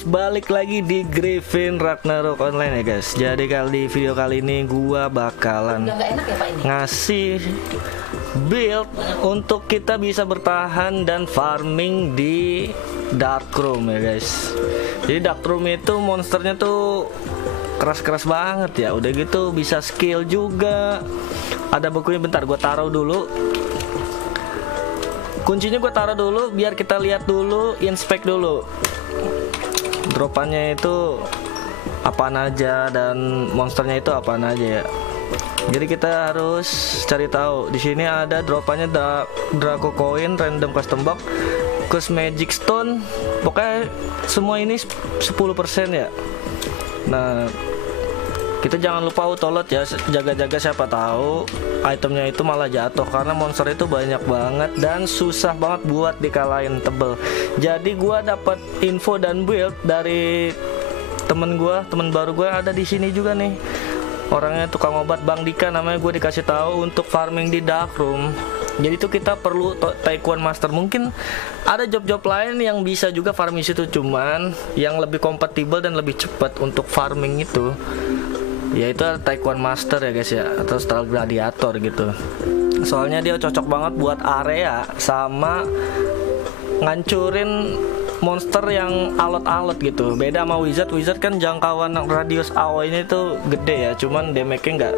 Balik lagi di Griffin Ragnarok Online ya guys. Jadi di video kali ini gua bakalan ngasih build untuk kita bisa bertahan dan farming di Darkroom ya guys. Jadi Darkroom itu monsternya tuh keras-keras banget ya. Udah gitu bisa skill juga. Ada bukunya, bentar gua taruh dulu. Kuncinya gue taruh dulu biar kita lihat dulu, inspect dulu dropannya itu apaan aja dan monsternya itu apaan aja ya. Jadi kita harus cari tahu. Di sini ada dropannya Draco Coin, Random Custom Box, Cosmetic Stone, pokoknya semua ini 10% ya. Nah, kita jangan lupa autolot ya, jaga-jaga siapa tahu itemnya itu malah jatuh karena monster itu banyak banget dan susah banget buat dikalahin, tebel. Jadi gua dapat info dan build dari temen baru gue ada di sini juga nih. Orangnya tukang obat, Bang Dika namanya, gue dikasih tahu untuk farming di Darkroom. Jadi itu kita perlu Taekwondo Master. Mungkin ada job-job lain yang bisa juga farming situ, cuman yang lebih kompatibel dan lebih cepat untuk farming itu yaitu Taekwondo Master ya guys ya, atau Style Gladiator gitu. Soalnya dia cocok banget buat area sama ngancurin monster yang alot-alot gitu. Beda sama Wizard kan jangkauan radius AOE ini tuh gede ya, cuman damage-nya nggak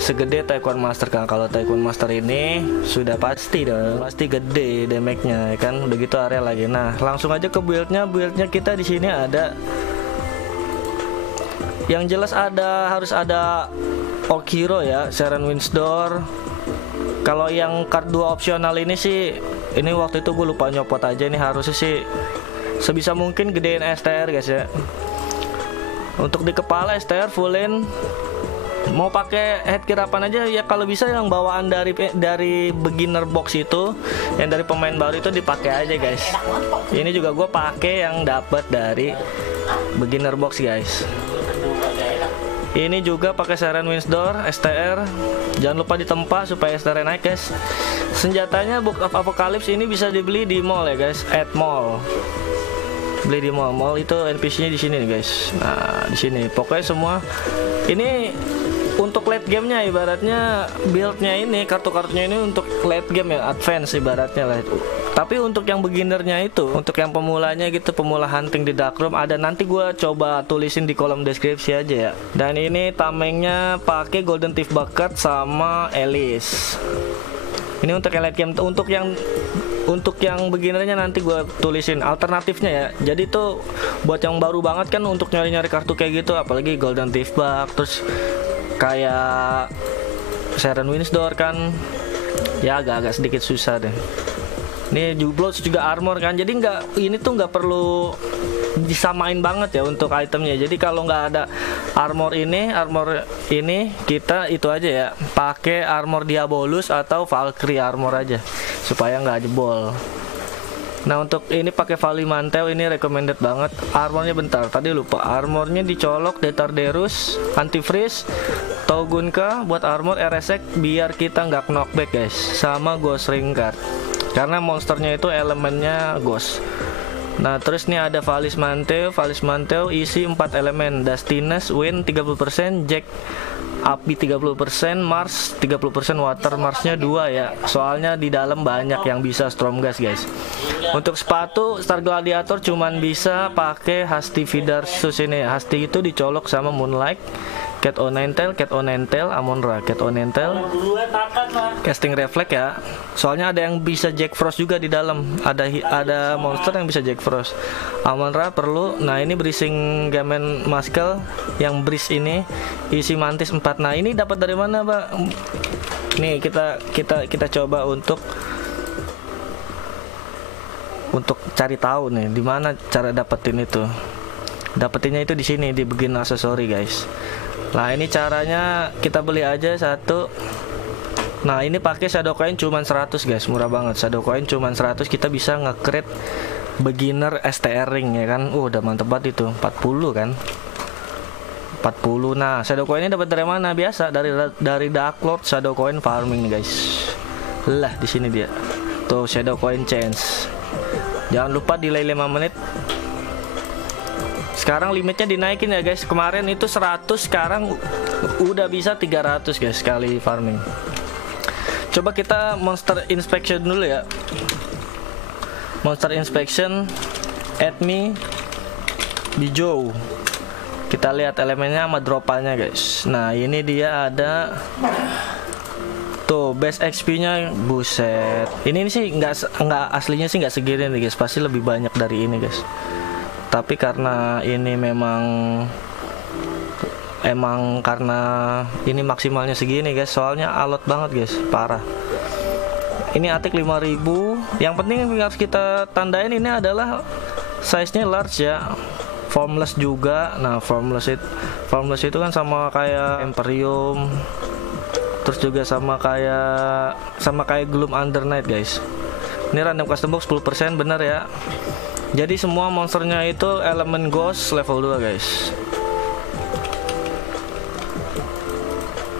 segede Taekwondo Master kan. Kalau Taekwondo Master ini sudah pasti dong, pasti gede damage-nya ya kan. Udah gitu area lagi. Nah, langsung aja ke build-nya kita di sini ada. Yang jelas harus ada Orc Hero ya, Seren Windsor. Kalau yang card 2 opsional ini sih, ini waktu itu gue lupa nyopot aja. Ini harusnya sih sebisa mungkin gedein STR guys ya. Untuk di kepala STR fullin. Mau pakai headgear apaan aja ya, kalau bisa yang bawaan dari beginner box itu, yang dari pemain baru itu dipakai aja guys. Ini juga gue pakai yang dapat dari beginner box guys. Ini juga pakai Seren Windsor STR. Jangan lupa ditempa supaya STR naik guys. Senjatanya Book of Apocalypse ini bisa dibeli di mall ya guys, at mall. Beli di mall itu NPC-nya di sini nih guys. Nah, di sini pokoknya semua ini untuk late gamenya, ibaratnya build-nya ini, kartu-kartunya ini untuk late game ya, advance ibaratnya lah. Tapi untuk yang beginnernya itu, untuk yang pemulanya gitu, pemula hunting di Darkroom, ada nanti gue coba tulisin di kolom deskripsi aja ya. Dan ini tamengnya pakai Golden Thief Bucket sama Alice. Ini untuk yang late game. Untuk yang beginnernya nanti gue tulisin alternatifnya ya. Jadi tuh buat yang baru banget kan, untuk nyari-nyari kartu kayak gitu, apalagi Golden Thief Bucket, terus kayak Seren Windsor kan ya agak-agak sedikit susah deh. Ini Jublots juga armor kan, jadi ini tuh nggak perlu disamain banget ya untuk itemnya. Jadi kalau nggak ada armor ini kita itu aja ya, pakai armor Diabolus atau Valkyrie armor aja supaya nggak jebol. Nah, untuk ini pakai Vali Mantel, ini recommended banget. Armornya bentar, tadi lupa. Armornya dicolok Detarderus, Antifreeze, Togunka buat armor, RSX biar kita nggak knockback guys, sama Ghost Ring Card karena monsternya itu elemennya Ghost. Nah, terus nih ada Valis Mantel isi 4 elemen, Dustiness, Wind 30%, Jack Api 30%, Mars 30%, Water. Marsnya 2 ya, soalnya di dalam banyak yang bisa Stormgas guys. Untuk sepatu Star Gladiator cuman bisa pakai Hasti Vidarsus ini. Hasti itu dicolok sama Moonlight, Cat Onentel, Amon-Ra, Cat Onentel, Casting Reflect ya. Soalnya ada yang bisa Jack Frost juga di dalam. Ada monster yang bisa Jack Frost. Amon-Ra perlu. Nah, ini Breezing Gamen Muscle yang Breeze ini isi Mantis 4. Nah, ini dapat dari mana, Pak? Nih kita coba untuk cari tahu nih di mana cara dapetin itu. Dapetinnya itu di sini di bagian aksesori guys. Nah, ini caranya kita beli aja satu. Nah, ini pakai Shadow Coin cuman 100 guys, murah banget. Shadow Coin cuman 100 kita bisa nge-create beginner STR ring ya kan. Udah mantep banget itu, 40 kan. 40. Nah, Shadow Coin ini dapat dari mana? Biasa dari Dark Lord Shadow Coin farming nih guys. Lah, di sini dia. Tuh Shadow Coin chance. Jangan lupa delay 5 menit. Sekarang limitnya dinaikin ya guys. Kemarin itu 100, sekarang udah bisa 300 guys sekali farming. Coba kita monster inspection dulu ya. Monster inspection, add me Bijou. Kita lihat elemennya sama dropannya guys. Nah ini dia ada tuh base XP-nya, buset. Ini sih nggak aslinya sih nggak segini nih guys, pasti lebih banyak dari ini guys. Tapi karena ini memang karena ini maksimalnya segini guys, soalnya alot banget guys, parah. Ini atik 5000. Yang penting yang harus kita tandain ini adalah size-nya large ya. Formless juga. Nah, formless itu kan sama kayak Imperium. Terus juga sama kayak Gloom Under Night guys. Ini random custom box 10% bener ya. Jadi semua monsternya itu elemen ghost level 2 guys.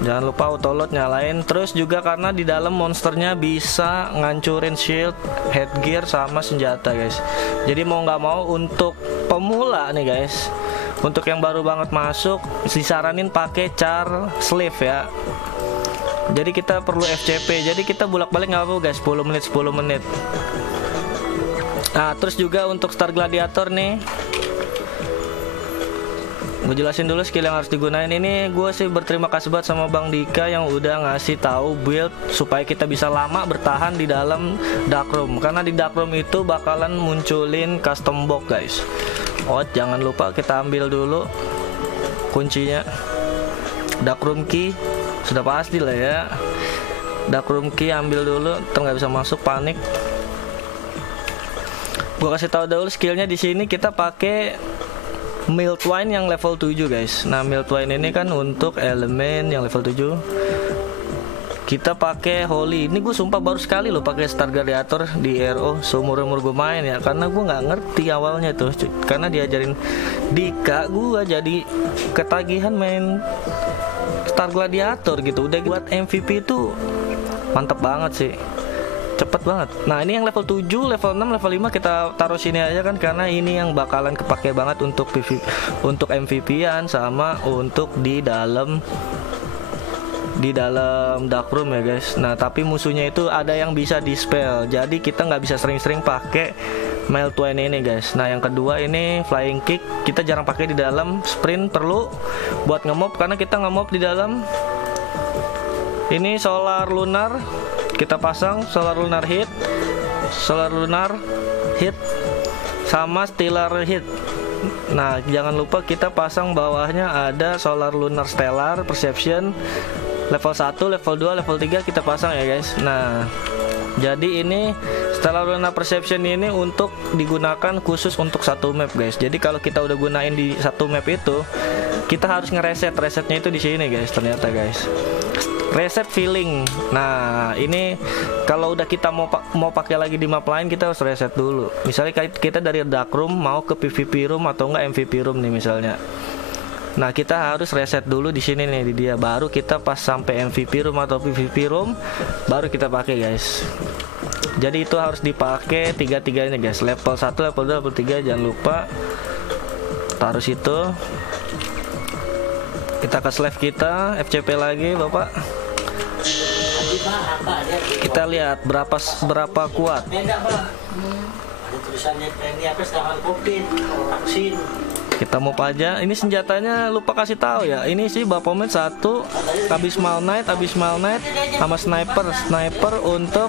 Jangan lupa autoload nyalain. Terus juga karena di dalam monsternya bisa ngancurin shield, headgear sama senjata guys. Jadi mau nggak mau untuk pemula nih guys, untuk yang baru banget masuk disaranin pakai char sleeve ya. Jadi kita perlu FCP. Jadi kita bolak-balik nggak apa guys, 10 menit. Nah terus juga untuk Star Gladiator nih, gue jelasin dulu skill yang harus digunain. Ini gue sih berterima kasih banget sama Bang Dika yang udah ngasih tahu build supaya kita bisa lama bertahan di dalam dark room. Karena di dark room itu bakalan munculin custom box guys. Oh jangan lupa kita ambil dulu kuncinya, dark room key sudah pasti lah ya. Dark room key ambil dulu, nggak bisa masuk, panik. Gue kasih tahu dulu skillnya. Di sini kita pakai Miltwine yang level 7 guys. Nah Miltwine ini kan untuk elemen yang level 7. Kita pakai Holy. Ini gue sumpah baru sekali loh pakai Star Gladiator di RO seumur-umur gue main ya. Karena gue nggak ngerti awalnya tuh. Karena diajarin Dika, gue jadi ketagihan main Star Gladiator gitu. Udah buat MVP itu mantep banget sih, cepet banget. Nah ini yang level 7, level 6, level 5 kita taruh sini aja kan, karena ini yang bakalan kepake banget untuk untuk MVP-an sama untuk di dalam dark room ya guys. Nah tapi musuhnya itu ada yang bisa dispel, jadi kita nggak bisa sering-sering pakai Miltwine ini guys. Nah yang kedua ini flying kick, kita jarang pakai di dalam. Sprint perlu buat nge-mob, karena kita nge-mob di dalam. Ini solar lunar, kita pasang solar lunar hit, sama stellar hit. Nah jangan lupa kita pasang bawahnya ada solar lunar stellar perception level 1, level 2, level 3 kita pasang ya guys. Nah jadi ini stellar lunar perception ini untuk digunakan khusus untuk satu map guys. Jadi kalau kita udah gunain di satu map itu, kita harus resetnya itu di sini guys. Ternyata guys, reset feeling. Nah ini kalau udah kita mau pakai lagi di map lain, kita harus reset dulu. Misalnya kita dari dark room mau ke PvP room atau enggak MVP room nih misalnya. Nah kita harus reset dulu di sini nih, di dia. Baru kita pas sampai MVP room atau PvP room baru kita pakai guys. Jadi itu harus dipakai tiga-tiganya guys. Level 1, level 2, level 3 jangan lupa. Taruh situ. Kita ke slave kita, FCP lagi Bapak. Kita lihat berapa kuat. Kita mau aja. Ini senjatanya lupa kasih tahu ya. Ini sih Baphomet 1, Abysmal Knight sama sniper untuk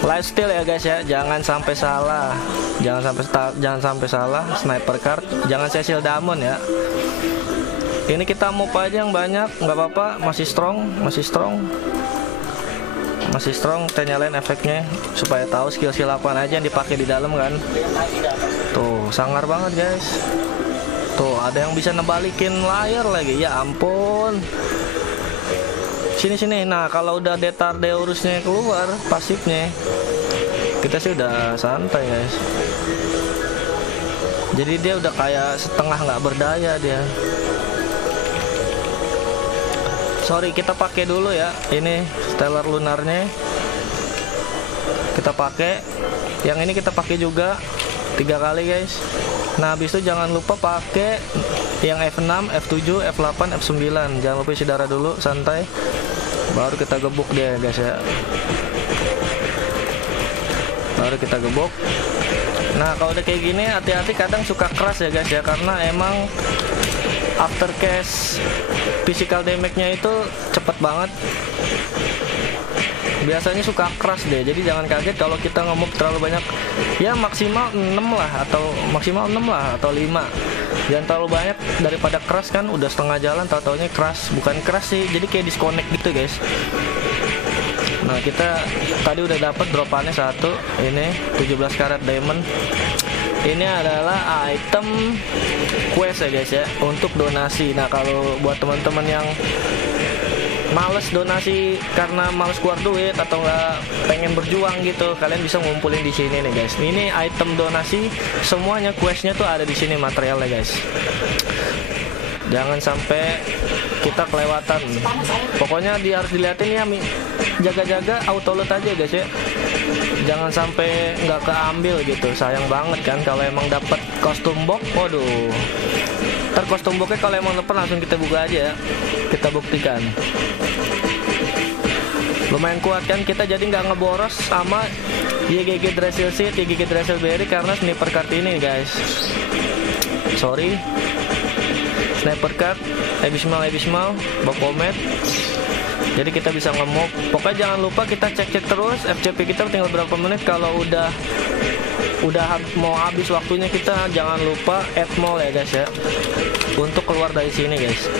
lifesteal ya guys ya. Jangan sampai salah. Jangan sampai salah sniper card. Jangan Cecil Damon ya. Ini kita mau aja yang banyak, nggak apa-apa. Masih strong. Kita nyalain efeknya supaya tahu skill apa aja yang dipakai di dalam kan. Tuh sangar banget guys. Tuh ada yang bisa nebalikin layar lagi, ya ampun. Sini. Nah kalau udah Detardeurusnya keluar pasifnya, kita sih udah santai guys. Jadi dia udah kayak setengah nggak berdaya dia. Sorry, kita pakai dulu ya. Ini stellar lunarnya kita pakai. Yang ini kita pakai juga. 3 kali guys. Nah habis itu jangan lupa pakai yang F6, F7, F8, F9. Jangan lupa isi darah dulu, santai. Baru kita gebuk dia guys ya. Baru kita gebuk. Nah kalau udah kayak gini hati-hati, kadang suka keras ya guys ya, karena emang aftercase physical damage-nya itu cepet banget. Biasanya suka keras deh, jadi jangan kaget kalau kita ngemuk terlalu banyak. Ya maksimal 6 lah, atau maksimal 6 lah, atau 5. Jangan terlalu banyak, daripada keras kan udah setengah jalan tau-taunya keras. Bukan keras sih, jadi kayak disconnect gitu guys. Nah kita tadi udah dapat dropannya satu, ini 17 karat diamond. Ini adalah item quest ya guys ya, untuk donasi. Nah kalau buat teman-teman yang males donasi karena males keluar duit atau nggak pengen berjuang gitu, kalian bisa ngumpulin di sini nih guys. Ini item donasi, semuanya questnya tuh ada di sini materialnya guys. Jangan sampai kita kelewatan. Pokoknya harus dilihatin ya, jaga-jaga auto load aja guys ya. Jangan sampai nggak keambil gitu, sayang banget kan kalau emang dapat kostum box. Waduh, ntar kostum boxnya kalau emang dapat langsung kita buka aja ya. Kita buktikan. Lumayan kuat kan, kita jadi nggak ngeboros sama YGG Drasil Seed, YGG Drasil Berry karena sniper card ini guys. Sorry, sniper card Abysmal Baphomet. Jadi kita bisa ngemuk. Pokoknya jangan lupa kita cek terus FCP kita tinggal berapa menit. Kalau udah mau habis waktunya, kita jangan lupa add mall ya guys ya, untuk keluar dari sini guys.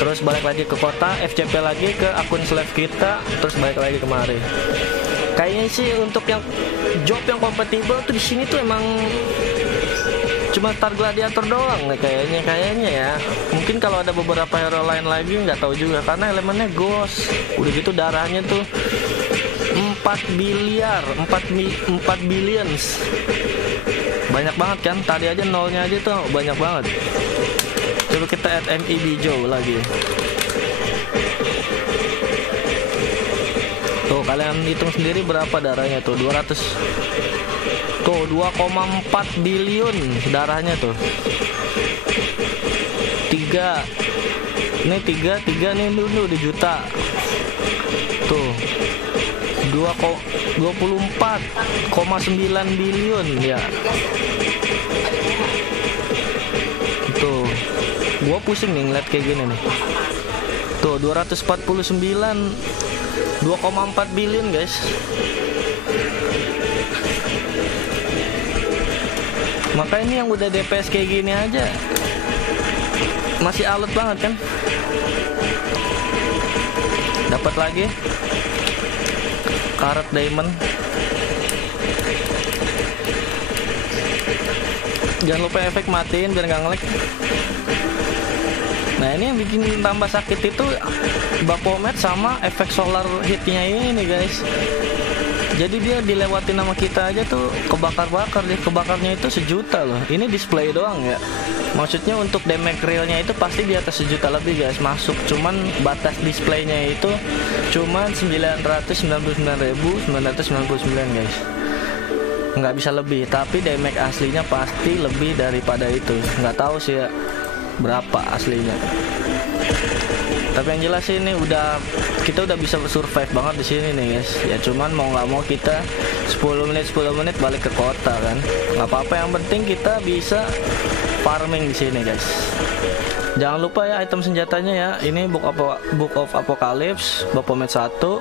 Terus balik lagi ke kota, FCP lagi ke akun slave kita, terus balik lagi kemari. Kayaknya sih untuk yang job yang kompatibel tuh di sini tuh emang cuma Star Gladiator doang nih kayaknya ya. Mungkin kalau ada beberapa hero lain lagi nggak tahu juga, karena elemennya ghost. Udah gitu darahnya tuh 4 billions. Banyak banget kan, tadi aja nolnya aja tuh banyak banget. Coba kita add MEB Joe lagi. Tuh kalian hitung sendiri berapa darahnya tuh, 200. Tuh 2,4 billion darahnya tuh. 3 nih dulu di juta. Tuh 24,9 billion ya. Tuh gua pusing nih ngeliat kayak gini nih. Tuh 249, 2,4 billion guys. Maka ini yang udah DPS kayak gini aja masih alot banget kan. Dapat lagi karat diamond. Jangan lupa efek matiin biar nggak nge-lag. Nah ini yang bikin tambah sakit itu Baphomet sama efek solar hitnya ini guys. Jadi dia dilewatin sama kita aja tuh kebakar-bakar deh. Kebakarnya itu 1 juta loh. Ini display doang ya. Maksudnya untuk damage realnya itu pasti di atas 1 juta lebih guys masuk. Cuman batas displaynya itu cuman 999.999 guys. Nggak bisa lebih. Tapi damage aslinya pasti lebih daripada itu. Nggak tahu sih ya berapa aslinya. Tapi yang jelas ini kita udah bisa survive banget di sini nih guys. Ya cuman mau nggak mau kita 10 menit balik ke kota kan. Nggak apa-apa, yang penting kita bisa farming di sini guys. Jangan lupa ya item senjatanya ya. Ini Book of Apocalypse, Baphomet 1.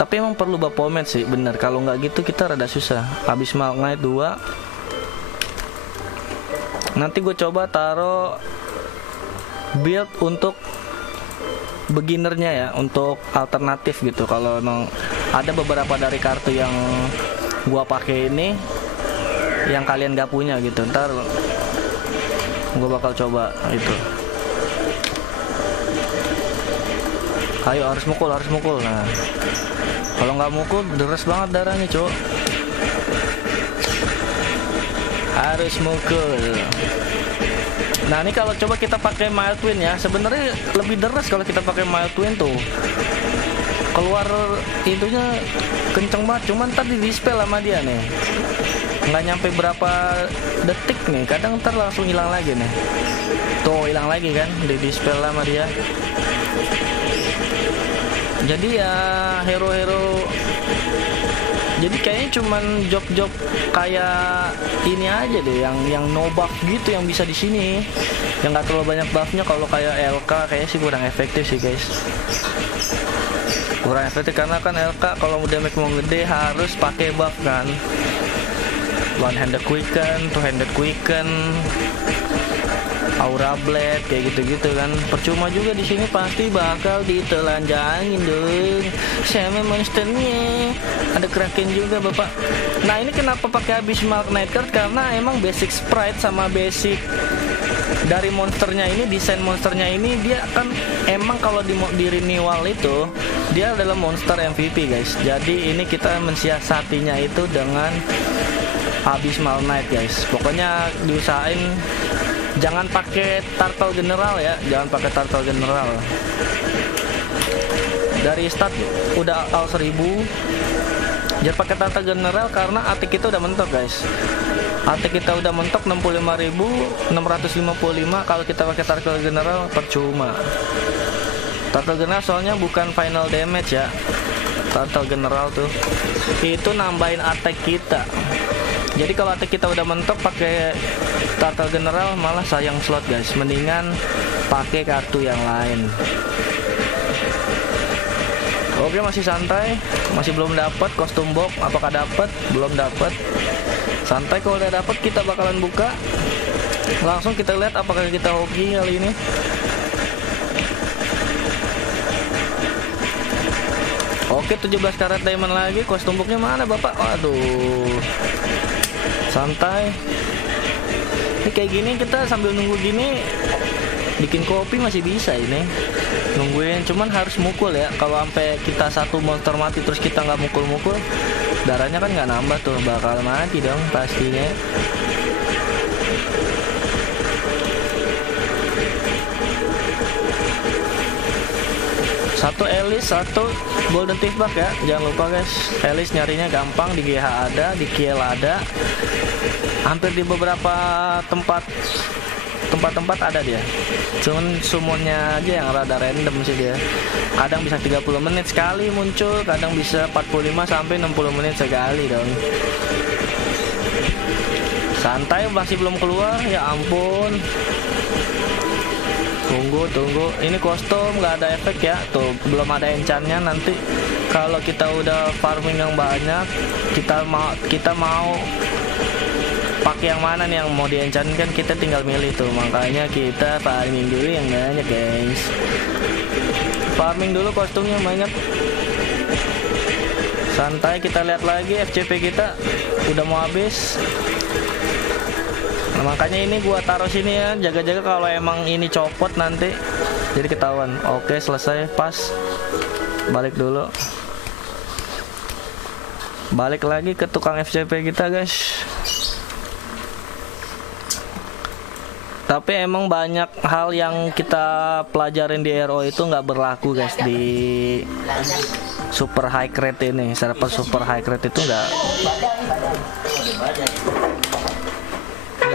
Tapi emang perlu Baphomet sih, bener. Kalau nggak gitu kita rada susah. Abysmal Knight 2. Nanti gue coba taruh build untuk beginnernya ya, untuk alternatif gitu. Kalau emang ada beberapa dari kartu yang gua pakai ini yang kalian gak punya gitu, ntar gua bakal coba itu. Ayo harus mukul. Nah kalau nggak mukul deres banget darahnya cowok. Harus mukul. Nah ini kalau coba kita pakai Mild Twin ya, sebenarnya lebih deras kalau kita pakai Mild Twin tuh. Keluar itunya kenceng banget, cuman tadi dispel sama dia nih. nggak nyampe berapa detik nih, kadang ntar langsung hilang lagi nih. Tuh hilang lagi kan, di dispel sama dia. Jadi ya hero-hero, jadi kayaknya cuman job-job kayak ini aja deh yang no buff gitu yang bisa di sini, yang nggak terlalu banyak buffnya. Kalau kayak LK kayaknya sih kurang efektif sih guys, kurang efektif karena kan LK kalau damage mau gede harus pakai buff kan, one handed quicken, two handed quicken, aura blade kayak gitu-gitu kan. Percuma juga di sini, pasti bakal ditelanjangin dong sama monsternya. Ada Kraken juga bapak. Nah ini kenapa pakai Abysmal Nightcrawler, karena emang basic sprite sama basic dari monsternya ini, desain monsternya ini dia kan emang kalau di renewal itu dia adalah monster MVP guys. Jadi ini kita mensiasatinya itu dengan Abysmal Knight guys. Pokoknya diusahain jangan pakai Turtle General ya, jangan pakai Turtle General. Dari start udah al 1000, jangan pakai Turtle General karena atik kita udah mentok guys. Atik kita udah mentok 65.655. Kalau kita pakai Turtle General percuma. Turtle General soalnya bukan final damage ya. Turtle General tuh itu nambahin attack kita. Jadi kalau attack kita udah mentok pakai Turtle General malah sayang slot guys. Mendingan pakai kartu yang lain. Oke, masih santai, masih belum dapat kostum box. Apakah dapat? Belum dapat. Santai, kalau udah dapat kita bakalan buka. Langsung kita lihat apakah kita hoki kali ini. Oke, 17 karat diamond lagi. Kostum boxnya mana bapak? Aduh, santai. Ini kayak gini kita sambil nunggu gini, bikin kopi masih bisa ini. Nungguin, cuman harus mukul ya. Kalau sampai kita satu monster mati terus kita nggak mukul-mukul, darahnya kan nggak nambah tuh, bakal mati dong pastinya. Satu Elis, satu Golden Thief Bug ya, jangan lupa guys. Elis nyarinya gampang, di GH ada, di Kiel ada, hampir di beberapa tempat ada dia. Cuman summonnya aja yang rada random sih dia. Kadang bisa 30 menit sekali muncul, kadang bisa 45 sampai 60 menit sekali dong. Santai, masih belum keluar, ya ampun. Tunggu, ini kostum nggak ada efek ya, tuh belum ada enchantnya. Nanti kalau kita udah farming yang banyak, kita mau pakai yang mana nih yang mau di enchant, kan kita tinggal milih tuh. Makanya kita farming dulu yang banyak guys, farming dulu kostumnya banyak. Santai, kita lihat lagi FCP kita udah mau habis. Nah, makanya ini gua taruh sini ya, jaga-jaga kalau emang ini copot nanti jadi ketahuan. Oke, selesai, pas. Balik dulu, balik lagi ke tukang FCP kita guys. Tapi emang banyak hal yang kita pelajarin di RO itu nggak berlaku guys di super high crate ini. Server super high crate itu nggak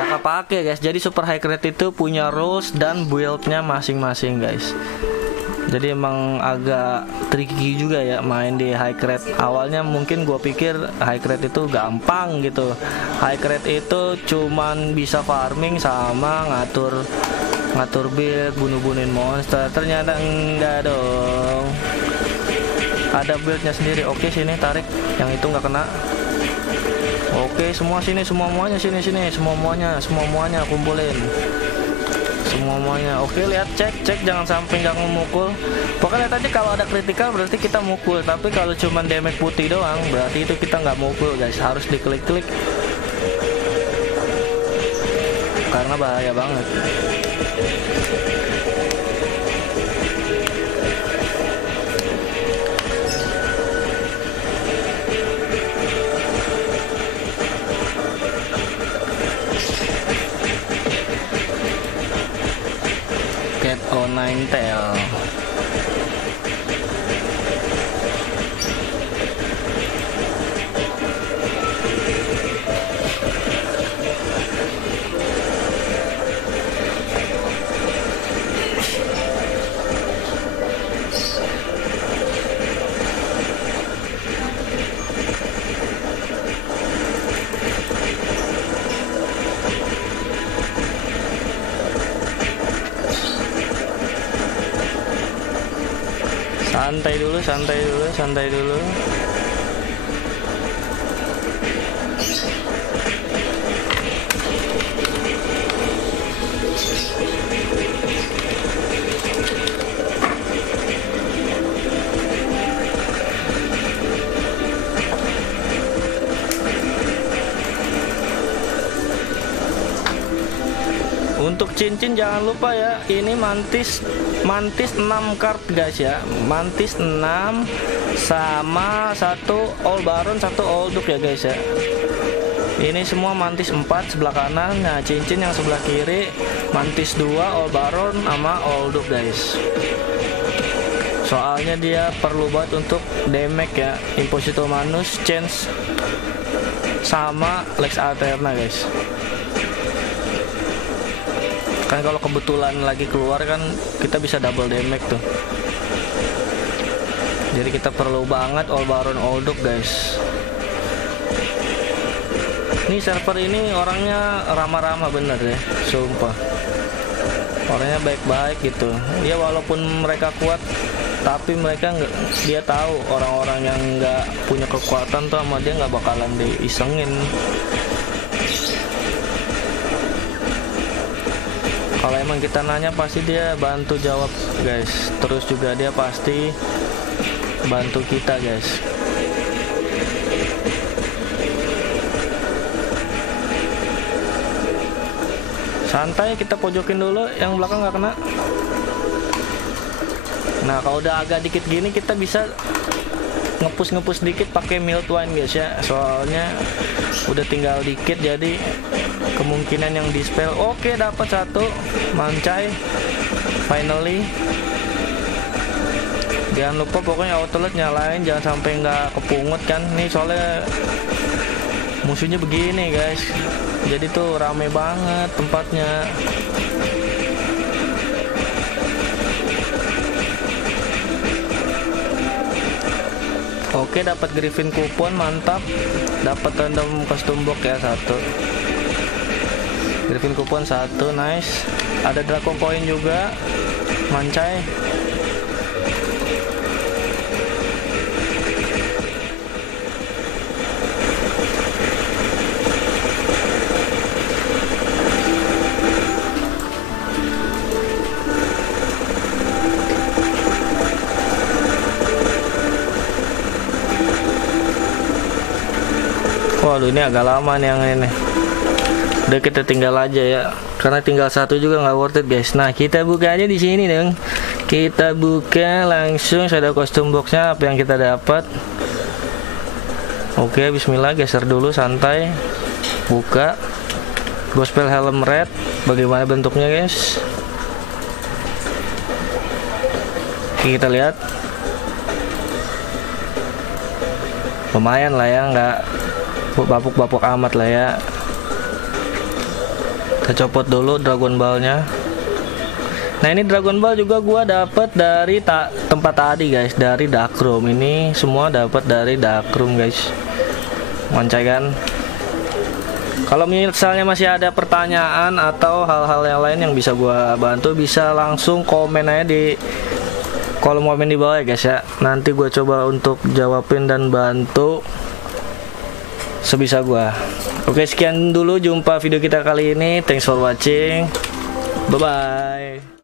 kepake guys. Jadi super high crate itu punya rules dan buildnya masing-masing guys. Jadi emang agak tricky juga ya main di high crate. Awalnya mungkin gue pikir high crate itu gampang gitu. High crate itu cuman bisa farming sama ngatur build, bunuh-bunuhin monster. Ternyata enggak dong. Ada buildnya sendiri. Oke, sini tarik, yang itu nggak kena. Oke, semua sini, semuanya sini, semuanya kumpulin. Semuanya. Oke, lihat, cek jangan sampai nggak memukul. Pokoknya lihat aja kalau ada kritikal berarti kita mukul. Tapi kalau cuma damage putih doang berarti itu kita nggak mukul guys. Harus diklik-klik karena bahaya banget. Cat O9 tail. Santai dulu, santai dulu, santai dulu. Untuk cincin jangan lupa ya, ini mantis 6 card guys ya. Mantis 6 sama 1 all baron, 1 all duke ya guys ya. Ini semua mantis 4 sebelah kanan. Nah, cincin yang sebelah kiri mantis 2 all baron sama all duke guys. Soalnya dia perlu banget untuk damage ya. Imposito Manus, Chance sama Lex Alterna guys. Kan kalau kebetulan lagi keluar kan kita bisa double damage tuh. Jadi kita perlu banget all baron all duke guys. Ini server ini orangnya ramah-ramah bener ya, sumpah. Orangnya baik-baik gitu. Ya walaupun mereka kuat, tapi mereka nggak, dia tahu orang-orang yang nggak punya kekuatan tuh sama dia nggak bakalan diisengin. Kalau emang kita nanya pasti dia bantu jawab guys. Terus juga dia pasti bantu kita guys. Santai, kita pojokin dulu, yang belakang nggak kena. Nah kalau udah agak dikit gini kita bisa ngepus dikit pakai Mild Wine guys ya. Soalnya udah tinggal dikit jadi kemungkinan yang dispel. Oke, dapat 1 mancai finally. Jangan lupa pokoknya outlet nyalain, jangan sampai nggak kepungut kan. Nih soalnya musuhnya begini guys, jadi tuh rame banget tempatnya. Oke, dapat Griffin kupon, mantap. Dapat random custom box ya 1. Griffin kupon 1, nice. Ada Draco coin juga, mancai. Waduh, ini agak lama nih yang ini. Udah kita tinggal aja ya, karena tinggal 1 juga nggak worth it guys. Nah kita buka aja di sini dong. Kita buka langsung, ada kostum boxnya apa yang kita dapat. Oke, bismillah, geser dulu santai. Buka gospel helm red, bagaimana bentuknya guys. Oke, kita lihat. Lumayan lah ya, nggak bapuk-bapuk amat lah ya. Kita copot dulu Dragon Ball-nya. Nah ini Dragon Ball juga gua dapat dari tempat tadi guys, dari Dark Room. Ini semua dapat dari Dark Room guys. Mancai kan. Kalau misalnya masih ada pertanyaan atau hal-hal yang lain yang bisa gua bantu, bisa langsung komen aja di kolom komen di bawah ya guys ya. Nanti gua coba untuk jawabin dan bantu sebisa gua. Oke, sekian dulu jumpa video kita kali ini. Thanks for watching. Bye bye.